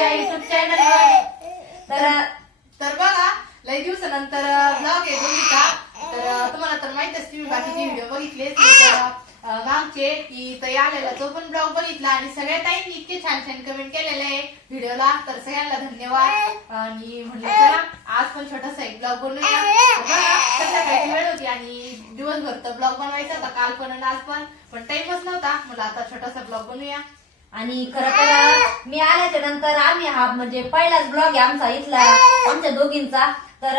या युट्यूब चॅनलवर तर तर बघा लय दिवसानंतर ब्लॉग आहे दोन्हीचा तर तुम्हाला तर माहितच तुम्ही बाकीचे व्हिडिओ बघितले मागचे की ताई आलेला तो पण ब्लॉग बघितला आणि सगळ्या ताईंनी इतके छान छान कमेंट केलेले आहे व्हिडिओला तर सगळ्यांना धन्यवाद. आणि म्हणलं चला आज पण छोटासा एक ब्लॉग बनवूया. तर बघा, संध्याकाळची वेळ होती आणि दिवसभर तर ब्लॉग बनवायचा होता काल पण आणि आज पण. पण टाइमच नव्हता. मला आता छोटासा ब्लॉग बनवूया. आणि खरं तर मी आल्याच्यानंतर आम्ही हा म्हणजे पहिलाच ब्लॉग आहे आमचा इथला आमच्या दोघींचा. तर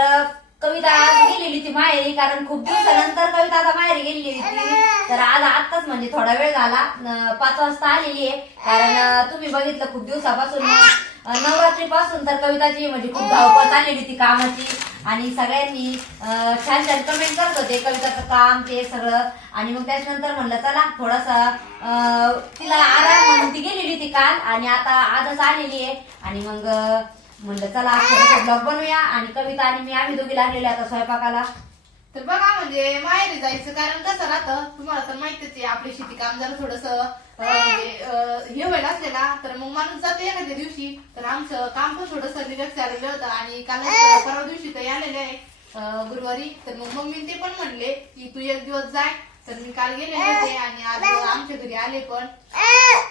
कविता आज गेलेली होती माहेरी कारण खूप दिवसानंतर कविता आता माहेरी गेलेली होती. तर आज आत्ताच म्हणजे थोडा वेळ झाला. पाच वाजता आलेली आहे. कारण तुम्ही बघितलं खूप दिवसापासून. नवरात्री पासून तर कविताची म्हणजे खूप धावपळ चाललेली होती कामाची. आणि सगळ्यांनी छान छान कमेंट करत होते. कविताचं काम ते सगळं. आणि मग त्याच्यानंतर म्हणलं चला थोडासा तिला आराम म्हणून ती गेलेली होती काल. आणि आता आजच आलेली आहे. आणि मग म्हणलं चला ब्लॉग बनवूया आणि कविता आणि मी आम्ही दोघी लागलेले आता स्वयंपाकाला. तर बघा म्हणजे माहेरी जायचं कारण कसं राहतं तुम्हाला तर माहितीच आहे आपली शेती काम जरा थोडस हे व्हायला असले ना तर मग माणूस जाते एखाद्या दिवशी. तर आमचं काम पण थोडस रिलॅक्स झालेलं होतं आणि काल परवा दिवशी ते आलेले आहे गुरुवारी. तर मग मम्मी ते पण म्हणले की तू एक दिवस जाय तर मी काल गेलेले होते आणि आज आमच्या घरी आले पण.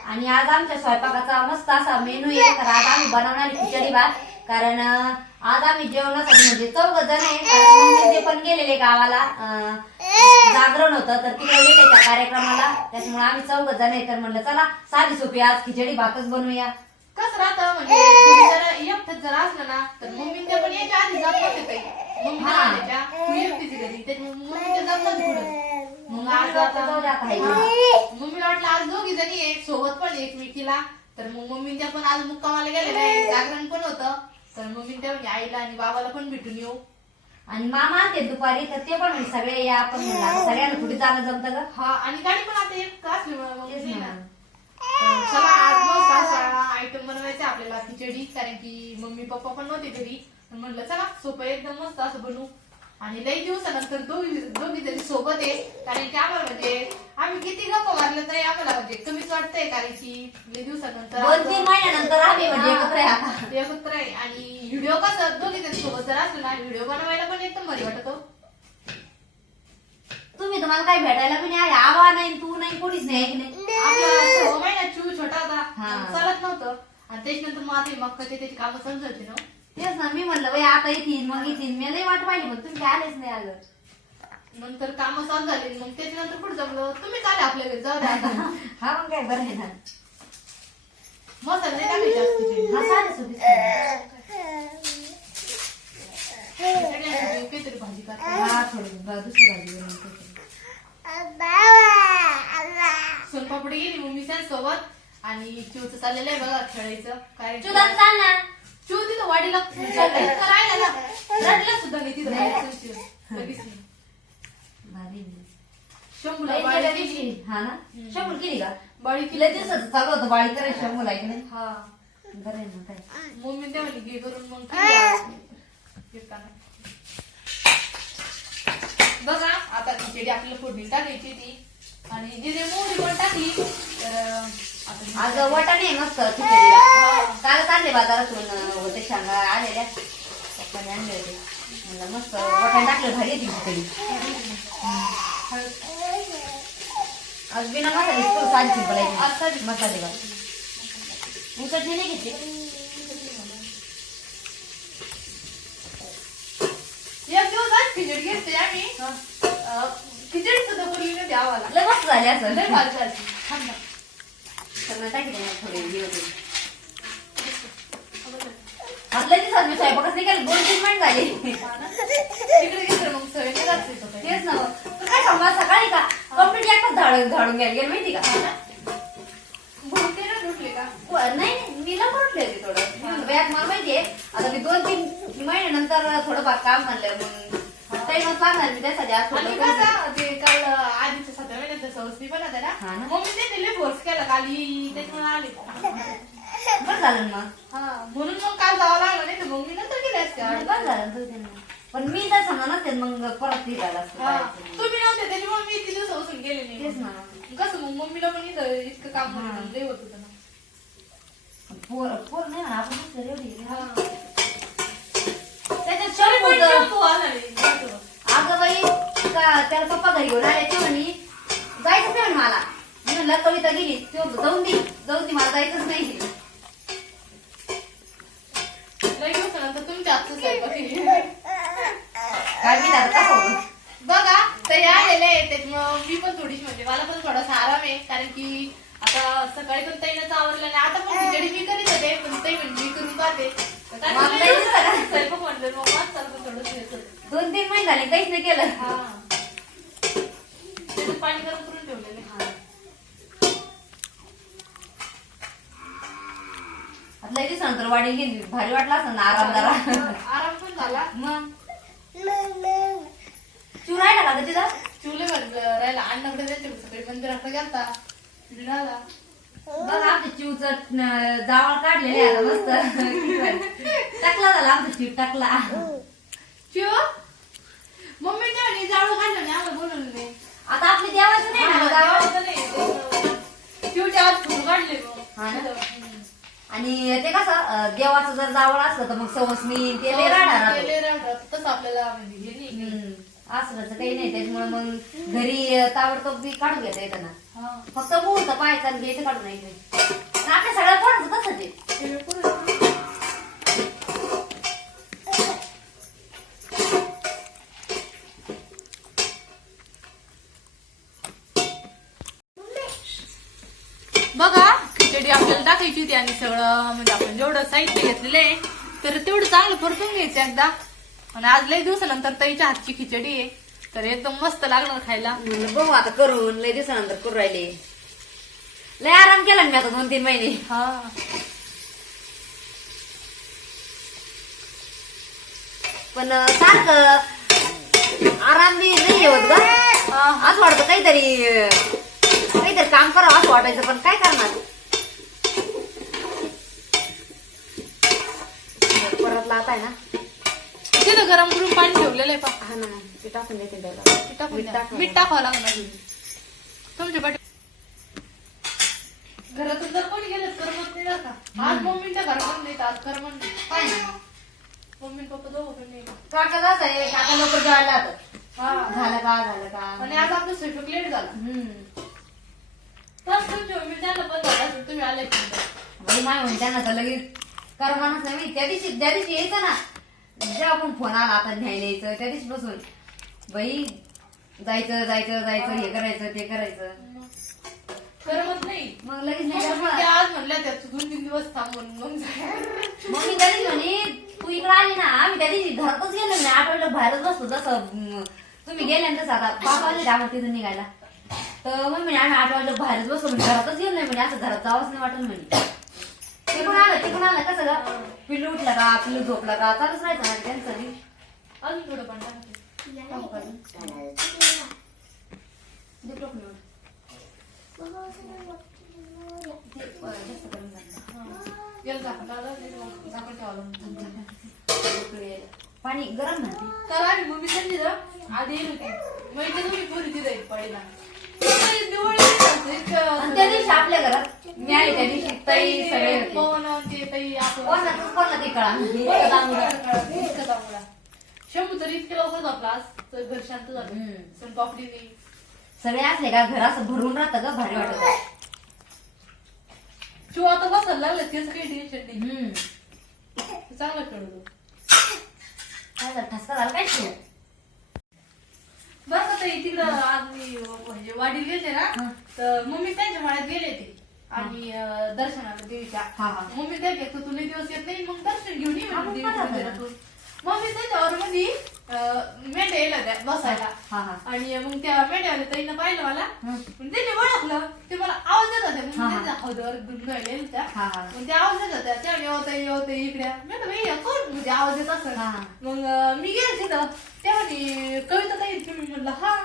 आणि आज आमच्या स्वयंपाकाचा मस्त असा मेनू आहे. तर आज आम्ही बनवणार खिचडी भात. कारण आज आम्ही जेवणासाठी म्हणजे चौघ जण आहे. ते पण गेलेले गावाला. जागरण होतं. तर तिकडे गेले त्या कार्यक्रमाला. त्याच्यामुळे आम्ही चौघ जण आहे. तर म्हणलं चला साधी सोपी आज खिचडी भातच बनवूया. कसं राहतं म्हणजे जर एकटंच जर असलं ना तर मम्मी पण याच्या आधी जात काही मम्मी हा. आल्याच्या तू एकटीच घरी त्याच्यामुळे मम्मी ते जात नव्हते मम्मी वाटलं आज दोघी जणी आहे सोबत पण एकमेकीला तर मग मम्मी त्या पण आज मुक्कामाला गेलेल्या आहे जागरण पण होतं तर मम्मी त्या म्हणजे आईला आणि बाबाला पण भेटून येऊ आणि मामा ते दुपारी तर ते पण सगळे या आपण सगळ्यांना कुठे जाणं जमतं ग हा आणि गाडी पण आता एक तास चला आज मस्त आयटम बनवायचे आपल्याला खिचडी कारण की मम्मी पप्पा पण नव्हते घरी म्हणलं चला सोपं एकदम मस्त असं बनवू आणि लई दिवसानंतर दोघी दोघी जणी सोबत आहे कारण की आम्हाला म्हणजे आम्ही किती गप्पा मारलं तरी आम्हाला म्हणजे कमीच वाटतंय कारण की लई दिवसानंतर दोन तीन असं- महिन्यानंतर आम्ही म्हणजे एकत्र आहे आता. हा, एकत्र आहे. आणि व्हिडिओ कसं दोघी जणी सोबत जर असलं ना व्हिडिओ बनवायला पण एकदम भारी वाटतो. तुम्ही तुम्हाला काही भेटायला पण नाही आले आवा नाही तू नाही कोणीच नाही आपला सहा महिन्यात छोटा होता. हा. चालत नव्हतं. आणि त्याच्यानंतर मग आता मक्काचे त्याची कामं समजायची ना तेच ना मी म्हणलं बाई आता येतील मग येतील मी लई वाट पाहिली पण तुम्ही काय आलेच नाही अगं नंतर कामं चालू झाली मग त्याच्यानंतर पुढे जमलं तुम्ही चाले आपल्या घरी जाऊ द्या आता. हा मग काय बरं आहे ना मसाला नाही टाकायचे जास्त त्याच्यात. हा चालेल सुधीर. सगळ्यांसाठी काहीतरी भाजी करता थोडी ब- दुसरी भाजी. सोनपापडी गेली मम्मी सोबत आणि चिवचं चाललेलं आहे बघा खेळायचं काय चुदात चाल ना चिव तिथं वाडीला ना रडला सुद्धा नाही तिथं बाहेर चिव. लगेच नाही. भारी आहे. शंभूला बाई बाळी गेल्या केली. दिवशी हा ना शंभर केली का बाळी तिला केली दिवसाचं चालू होतं बाळी करायची शंभर आहे की नाही हा बरं आहे ना काय मम्मी ते म्हणली घे करून मग केली. येताना. बघा आता खिचडी आपल्याला फोडणी टाकायची ती आणि जिथे मोहरी पण टाकली तर आता आज वाटाणे आहे मस्त खिचडीला काल काढले बाजारातून अं, होते शांगा आलेल्या. पप्पाने आणले होते. म्हणलं मस्त वाटाणे टाकले भारी आहे ती खिचडी. हळद. आज बिना मसाले साधी आहे आज साधी. मसाले उसळची नाही घेतली. एक दिवस आज खिचडी घेतली आम्ही. खिचडी सुद्धा नाही द्यावाला लय मस्त झाले असं लय सगळं थोडे आपल्या दिवसात मी स्वयंपाकच नाही केलं दोन तीन मिनिट झाले? तिकडे गेलं मग काही. तेच ना तू काय सांगू आज सकाळी का? कंप्लीट एकटाच झाडून झाडून घ्यायला गेलं माहिती का? उठले नाही नाही, मी लवकर उठले होते थोडं. आज मला माहितीये आता मी दोन तीन महिन्यानंतर थोडंफार काम म्हणलं मग काही मग सांगणार मी त्यासाठी आज थोडं ते काल आधीच्या सवस्ती पण होत्या हा ना ना. मम्मी फोर्स केला काल त्याच्यामुळे आले बरं झालं ना मग हा म्हणून मग काल जावं लागलं नाही तर मग मी नंतर गेले असते बरं झालं ना त्यांना. पण मी जर समजा नसते मग परत असतं हा. करायचं. तुम्ही नव्हते त्याच्यामुळे मी इतके दिवस बसून गेले तेच नाही ना कसं मग मम्मीला पण इथं इतकं काम. होतं लय होत होतं ना पोर पोर नाही म्हणा आपण एवढी हा. त्याच्यात चल शंभू पण होतं. आला रे. अगं बाई का त्याला पप्पा घरी घेऊन आले ते म्हणे जायचं नाही मला मी म्हणलं कविता गेली तो जाऊन दे जाऊन दे मला जायचंच नाही तुमच्या. काय मी? बघा ते आलेले आहे त्याच्यामुळं मी पण थोडीशी म्हणजे मला पण थोडासा आराम आहे कारण की आता सकाळी पण तैनच आवरलं नाही आता पण खिचडी मी करीत होते पण ते म्हणजे मी करून पाहते तर स्वयंपाक म्हणलं मग होतं. दोन तीन महिने झाले काहीच नाही केलं हा त्याच्यात पाणी गरम करून ठेवलेलं. आता लई दिवसानंतर वाढील गेली भारी वाटला असं ना आराम जरा. आराम पण झाला. मग? तू राहिला का तिथं चुले राहिला. अण्णाकडे जायचे सकाळी मंदिराकडे गेलता. बघ आमच्या चिवच जावळ काढलेले आता मस्त. टाकला झाला आमचा चिव टाकला. चिव? मम्मी जाळू घाललं नाही आम्हाला बोलवलं नाही. आता आपली देवाचं नाही ना हा ना? आणि ते कसं अं, देवाचं जर जावळ असलं तर मग सवसनी ते लय राहणार राहतो. हम्म. काही नाही त्याच्यामुळे मग घरी अं, ताबडतोब बी काढून घेता येतं ना. फक्त मुहूर्त पाहायचा आणि घ्यायचं काढून आणि आपल्या सगळ्या पोरांचं तसंच आहे हे पुढं. बघा खिचडी आपल्याला टाकायची होती आणि सगळं म्हणजे आपण जेवढं साहित्य घेतलेलं आहे तर तेवढं चांगलं परतून घ्यायचं एकदा. आणि आज लई दिवसानंतर ताईच्या हातची खिचडी आहे तर एकदम मस्त लागणार खायला. म्हणलं बघू आता करून लय दिवसानंतर करू राहिले. लय आराम केला ना मी आता दोन तीन महिने. हा. पण सारखं आराम बी नाही होत ग. असं वाटतं काहीतरी काहीतरी काम करावं असं वाटायचं पण काय करणार? परत लावत आहे ना. तिथं गरम करून पाणी ठेवलेलं आहे पा. हा ना ते टाकून देते त्याला. टाकून मीठ द्या. टाकून मीठ टाकावं लागणार तुमच्या पाठी घरातून जर कोणी गेलं करमत नाही बरं का आज मम्मीच्या घरात नाही तर आज करमत नाही. काय नाही. मम्मी आणि पप्पा दोघं पण नाही. काका कसं आहे. काका लवकर जेवायला जातात. हा. झालं का झालं का? आणि आज आपलं स्वयंपाक लेट झाला. हम्म. बस तुमची मम्मी त्यांना पण झाला तुम्ही आले माय म्हणते त्यांना तर लगेच करमानच नाही त्या दिवशी त्या दिवशी यायचं ना. जेव्हा आपण फोन आला आता न्यायला यायचं. त्या दिवशी बसून. बाई जायचं जायचं जायचं हे करायचं ते करायचं. करमत नाही. मग लगेच मग नाही मम्मी करमत. त्या आज म्हणल्या त्या दोन तीन दिवस थांबून. मग जाय. मग मी त्या दिवशी म्हणे तू इकडे आली ना. आम्ही त्या दिवशी घरातच गेलो नाही. आठवड्यात बाहेरच बसतो जसं अं, तुम्ही गेले ना तसं आता. पाच वाजले आम्हाला तिथून निघायला. तर मग म्हणे आम्ही आठ वाजले बाहेरच बसतो म्हणजे घरातच गेलो नाही. म्हणजे असं घरात जावंच नाही वाटत. म्हणे तिकडून आलं कसं का पिल्लू उठलं का? पिल्लू झोपला का? चालूच राहायचं ना त्यांचं बी. अजून थोडं पण नाही. पाणी गरम म्हणते तर आम्ही मम्मी त्यांनी ना आधी होती. म्हणजे तुम्ही पुरी तिथे आणि त्या दिवशी आपल्या घरात मी आले त्या दिवशी ताई सगळे होते. ते कळा. शंभू तरी इतके लवकर झोपला आज तर घर शांत झालं. नाही सगळे असले का घर असं भरून राहतं का भारी वाटत. शिव आता बसायला लागलं त्याचं काही टेन्शन नाही. हम्म. चांगला खेळतो काय झालं, ठसका झाला काय शिव? बरं का ताई तिकडं आज मी म्हणजे वाडीत गेले ना. तर मम्मी त्यांच्या माळ्यात गेले ते आणि दर्शनाला देवीच्या. हा, हा. मम्मी त्या घेत तुला दिवस येत नाही मग दर्शन घेऊन ये म्हणजे मग देवीच्या काय झालं? मंदिरातून. मम्मी त्याच्यावर मेंढ्या येईल त्या बसायला. आणि मग त्या मेंढ्यावाल्या ताईनं पाहिलं मला. त्यांनी ओळखलं ते मला आवाज येत होते मग हौदावर गुंडाळले त्या मग ते आवाज येत होत्या त्या येवत येवत इकडे मी बाई कोण? म्हणजे आवाज येत असं. मग मी गेले तिथं. तेव्हा म्हणे, कविता ताई तुम्ही म्हणलं हा.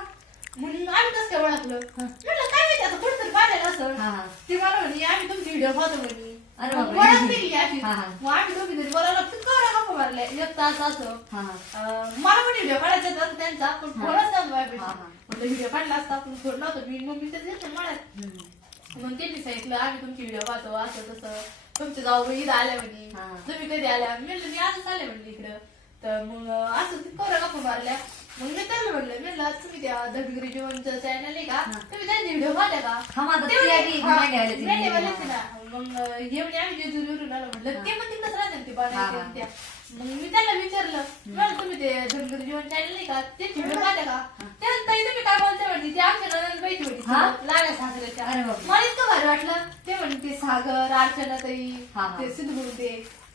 म्हणून आम्ही कसं काय ओळखलं म्हटलं काय माहिती आता कुठेतरी पाहिलं असं हा. ती मला म्हणे आम्ही तुमची व्हिडिओ पाहतो म्हणे अरे मग बापरे. ओळख दिली अशी हा, हा. मग आम्ही दोघी तरी बोलायला करा गप्पा एक तास असं हा हा अं, मला पण व्हिडिओ काढायचा होता त्यांचा पण हा. थोडाच. हा, हा. म्हटलं व्हिडिओ काढला असता पण थोडं नव्हतं मी मम्मी तर देते मळ्यात हम्म. मग त्यांनी सांगितलं आम्ही तुमची व्हिडिओ पाहतो असं तसं तुमचे जाऊ ईद आल्या म्हणे हा. तुम्ही कधी आल्या मी म्हणलं मी आजच आले म्हणले इकडं तर मग असं करा गप्पा मारल्या मग मी त्यांना म्हणलं मी म्हणलं तुम्ही त्या धगगिरी जेवणचं चॅनल आहे का? तुम्ही त्यांचे व्हिडिओ पाहता का? हा माझं ते ती म्हणे, आधी हा, मेंढ्यावाले ती मेंढ्यावालेच मेंढ्या. ना. मग हे म्हणजे आम्ही जेजुरीवरून आलो. म्हटलं ते पण तिकडंच राहतात ते हा, बनायचे. त्या. मग मी त्यांना विचारलं म्हणलं तुम्ही ते धनगर जीवन चॅनल नाही का? ते व्हिडिओ पाहता का? ते ताई तुम्ही काय बोलते म्हणते ते आमच्या नंदन बाईची होती. हा? लहान सासऱ्याच्या. अरे बापरे. मला इतकं भारी वाटलं. ते म्हणते सागर अर्चना ताई हा, हा. ते सिद्धू ते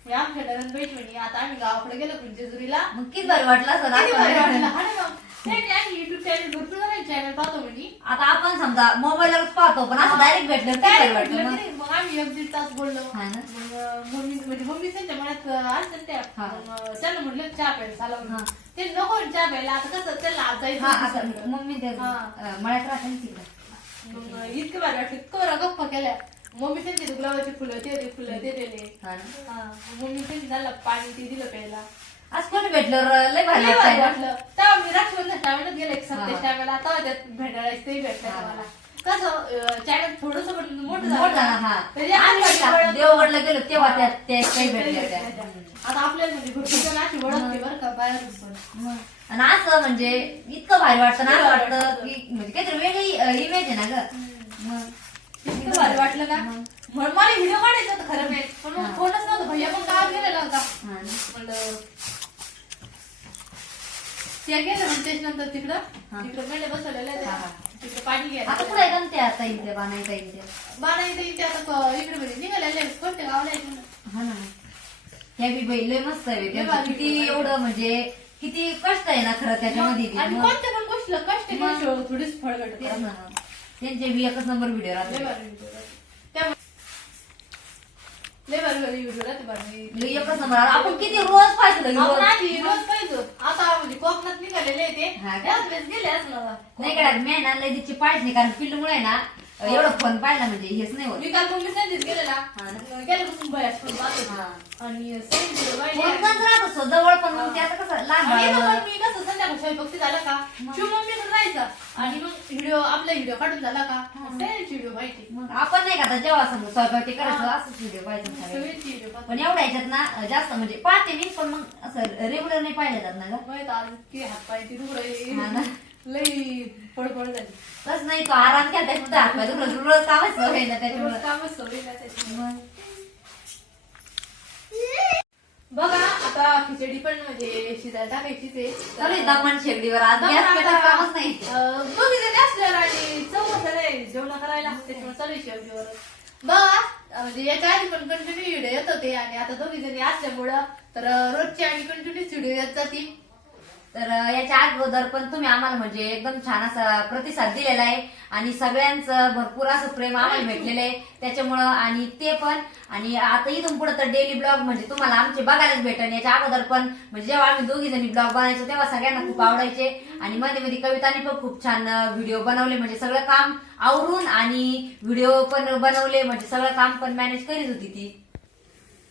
हे आमच्या बाईची म्हणे आता आम्ही गावाकडे गेलो पण जेजुरीला. मग किती बरं वाटलं असं किती भारी वाटलं? ना हा ना मग आम्ही भरपूर पाहतो म्हणे. आता आपण समजा मोबाईलवरच पाहतो पण असं डायरेक्ट भेटलं तर काय म्हटलं वाटलं मग? आम्ही एक दीड तास बोललो. हा ना? मग अं, मम्मी म्हणजे मम्मी त्यांच्या मनात त्या. हा. मग अं, त्यांना म्हटलं चहा प्यायला चाला हा. म्हणून ते नको म्हणे चहा प्यायला. आता कसं त्याला आज जायचं हा होतं. मम्मी ते हा. अं, मळ्यात राहते ना तिकडं. मग अं, इतकं भारी वाटलं. इतकं बरं गप्पा केल्या. मम्मी त्यांचे ते गुलाबाची फुलं ते ते फुलं ते दिले हा ना? हा मम्मी त्यांनी त्याला पाणी ते दिलं प्यायला आज कोणी भेटलं र- लय भारी लय भारी वाटतंय ना? वाटलं तेव्हा मी रक्षाबंधन टायमाला गेले एक हा. सत्तेच टायमाला तेव्हा त्यात भेटायला ते भेटलं हा. मला कसं चॅनल थोडस पण मोठं मोठं झालं, हा. म्हणजे आम्ही आम्ही आता ओळख- देवगडला गेलो तेव्हा त्या त्या काही भेटल्या त्या. आता आपल्याला म्हणजे भरपूर जण अशी ओळखते बरं का बाहेर पण मग. आणि असं म्हणजे इतकं भारी वाटतं ना असं वाटतं वाटतं. की म्हणजे काहीतरी वेगळी इमेज आहे ना ग मग इतकं भारी वाटलं ना. म्हणून मला व्हिडिओ काढायचा होता खरं नाही पण. मग फोनच नव्हतं भैया पण गावात गेलेला होता हा ना? म्हणलं ते गेलं मग त्याच्यानंतर तिकडं हा. तिकडं मेंढ्या बसवलेल्या हा, त्या. हा. तिकडं पाणी आता घ्यायला कुठे आहे त्या ताई ते बानाई ताई ते बारा इथे इथे आता क- इकडे म्हणजे निघालेले कोणत्या गावाला यायचं ना? हा ना त्या बी लय मस्त आहे लय त्यांचं भारी किती. एवढं म्हणजे किती कष्ट आहे ना खरं त्याच्यामध्ये बी. आणि मग- कोणत्या पण गोष्टीला कष्ट मग. थोडीच फळ भेटत तेच ना. त्यांचे बी एकच नंबर व्हिडिओ राहते. एकच नंबर आपण किती रोज पाहिजे रोज. आधी रोज पाहिजे आता कोकणात निघालेले आहे ते. का? त्याच वेळेस गेले असणार. नाही कडा मी आहे ना लय तिची पाहिजे नाही कारण पिल्लूमुळे ना एवढं फोन पाहिला म्हणजे हेच नाही होत. मी काल मम्मी संजीत गेलेला हा बऱ्याच पाहत हा. आणि संजीत फोन राहत असतो जवळ पण मग ते आता कसं लहान आणि पण मी कसं संध्याकाळ स्वयंपाक झाला का? शिव मम्मीकडे जायचा. आणि मग व्हिडिओ आपला व्हिडिओ काढून झाला का? सगळ्यांची व्हिडिओ पाहिजे. मग आपण नाही का आता जेव्हा समजा स्वयंपाक ते करायचं. असंच व्हिडिओ पाहिजे सगळे. सगळ्यांची व्हिडिओ पण एवढ्या ह्याच्यात ना जास्त म्हणजे पाहते मी पण मग असं रेग्युलर नाही पाहिलं जात ना ग. माहीत आज की हात पाय ती हा ना. लई पडपड झाली. तसं नाही तो आराम केला त्याच्यात हात पाय दुखलं रोज कामच सवय ना त्याच्यामुळे. रोज कामच सवय त्याची. बघा आता खिचडी पण म्हणजे शिजायला टाकायचीच आहे. चालू आहे दमण शेगडीवर आज गॅस आता, कामच नाही. अं, असल्यावर आणि चौघ जण जेवण करायला त्याच्यामुळे चालू आहे शेवटीवर. बघा अं, म्हणजे याच्या आधी पण कंटिन्यू व्हिडिओ येत होते आणि आता दोघी जणी असल्यामुळं तर अं, रोजचे आणि कंटिन्यूच व्हिडिओ येत जातील. तर याच्या अगोदर पण तुम्ही आम्हाला म्हणजे एकदम छान असा प्रतिसाद दिलेला आहे. आणि सगळ्यांचं भरपूर असं प्रेम आम्हाला भेटलेलं आहे. त्याच्यामुळं आणि ते पण आणि आता इथून पुढे तर डेली ब्लॉग म्हणजे तुम्हाला आमचे बघायलाच भेटेल याच्या अगोदर पण म्हणजे जेव्हा आम्ही दोघी जणी ब्लॉग बनायचो तेव्हा सगळ्यांना खूप आवडायचे. आणि मध्ये मध्ये कविताने पण खूप छान व्हिडिओ बनवले. म्हणजे सगळं काम आवरून आणि व्हिडिओ पण बनवले. म्हणजे सगळं काम पण मॅनेज करीत होती ती.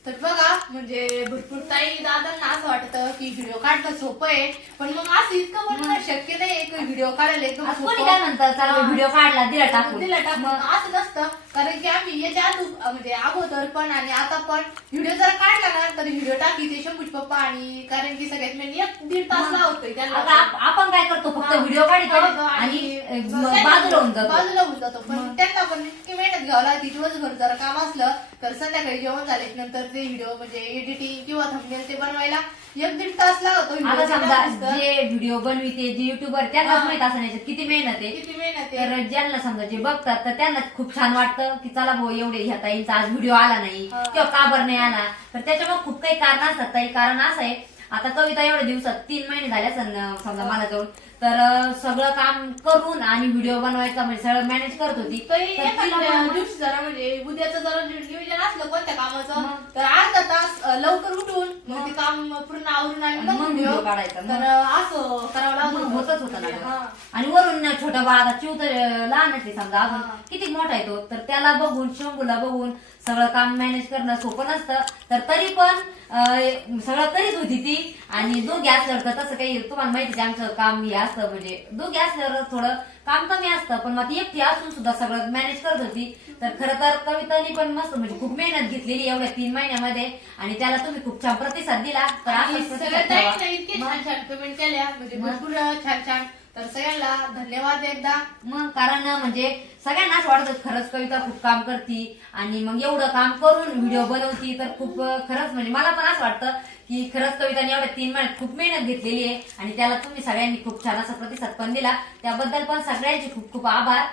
तर बघा म्हणजे भरपूर ताई दादांना असं वाटतं की व्हिडिओ काढणं सोपं आहे पण मग असं इतकं बनवणं शक्य नाही एक व्हिडिओ काढायला एकदम कोणी. काय म्हणतं? चाल हा. व्हिडिओ काढला दिला टाकून. दिला टाकून असं नसतं. कारण की आम्ही याच्या आधी म्हणजे अगोदर पण आणि आता पण व्हिडिओ जर काढला ना तर व्हिडिओ टाकी ते शंभूज पप्पा आणि कारण की सगळ्यात मेन एक दीड तास लावतोय आता त्याला आप- आपण काय करतो फक्त हा. व्हिडिओ काढतो काढतो आणि त्यांना- बाजूला होऊन जातो. बाजूला होऊन जातो. पण त्यांना पण इतकी मेहनत घ्यावं लागते दिवसभर जर काम असलं तर संध्याकाळी जेवण झाले नंतर ते व्हिडिओ म्हणजे एडिटिंग किंवा थंबनेल ते बनवायला एक दीड तास लागतो आता समजा जे व्हिडिओ बनविते जे युट्यूबर त्यांनाच हा. माहीत असं याच्यात किती मेहनत आहे. किती मेहनत आहे. तर ज्यांना समजा जे बघतात तर त्यांना खूप छान वाटतं. की चला भाऊ एवढे ह्या ताईंचा आज व्हिडिओ आला नाही. किंवा का बरं नाही आला? तर त्याच्यामुळे खूप काही कारण असतात. ताई कारण असं आहे आता कविता एवढ्या दिवसात तीन महिने झाले समजा मला जाऊन. तर अं, सगळं काम करून आणि व्हिडिओ बनवायचा म्हणजे सगळं मॅनेज करत होती. तर एखाद्या दिवशी जरा म्हणजे उद्याचं जरा नियोजन असलं कोणत्या कामाचं मग. तर अर्धा तास अं, लवकर उठून मग? ते काम पूर्ण आवरून आणि आणि मग व्हिडिओ काढायचा. मग. तर अं, असं करावं मग होतच होतं ना. हा. आणि वरून छोटा बाळ आता चिव तर लहान आहे समजा अजून. हा. किती मोठा आहे तो? तर त्याला बघून शंभूला बघून सगळं काम मॅनेज करणं सोपं नसतं. तर तरी पण अं, सगळं करीत होती ती. आणि दोघी असल्यावर तर तसं काही तुम्हाला माहिती आहे आमचं काम हे असतं म्हणजे दोघे असल्यावर थोडं काम कमी असतं पण मग ती एकटी असून सुद्धा सगळं मॅनेज करत होती. तर खरं तर कवितानी पण मस्त म्हणजे खूप मेहनत घेतलेली एवढ्या तीन महिन्यामध्ये आणि त्याला तुम्ही खूप छान प्रतिसाद दिला. तर असंच सगळ्या प्रतिसाद इतके छान छान कमेंट केल्या. म्हणजे? भरपूर छान छान तर सगळ्यांना धन्यवाद एकदा. मग कारण म्हणजे सगळ्यांना असं वाटतं खरंच कविता खूप काम करती आणि मग एवढं काम करून व्हिडिओ बनवती तर खूप खरंच म्हणजे मला पण असं वाटतं की खरंच कविताने एवढ्या तीन महिन्यात खूप मेहनत घेतलेली आहे आणि त्याला तुम्ही सगळ्यांनी खूप छान असा प्रतिसाद पण दिला. त्याबद्दल पण सगळ्यांचे खूप खूप आभार.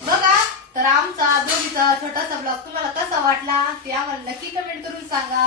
बघा तर आमचा दोघीचा छोटासा ब्लॉग तुम्हाला कसा वाटला ते आम्हाला नक्की कमेंट करून सांगा.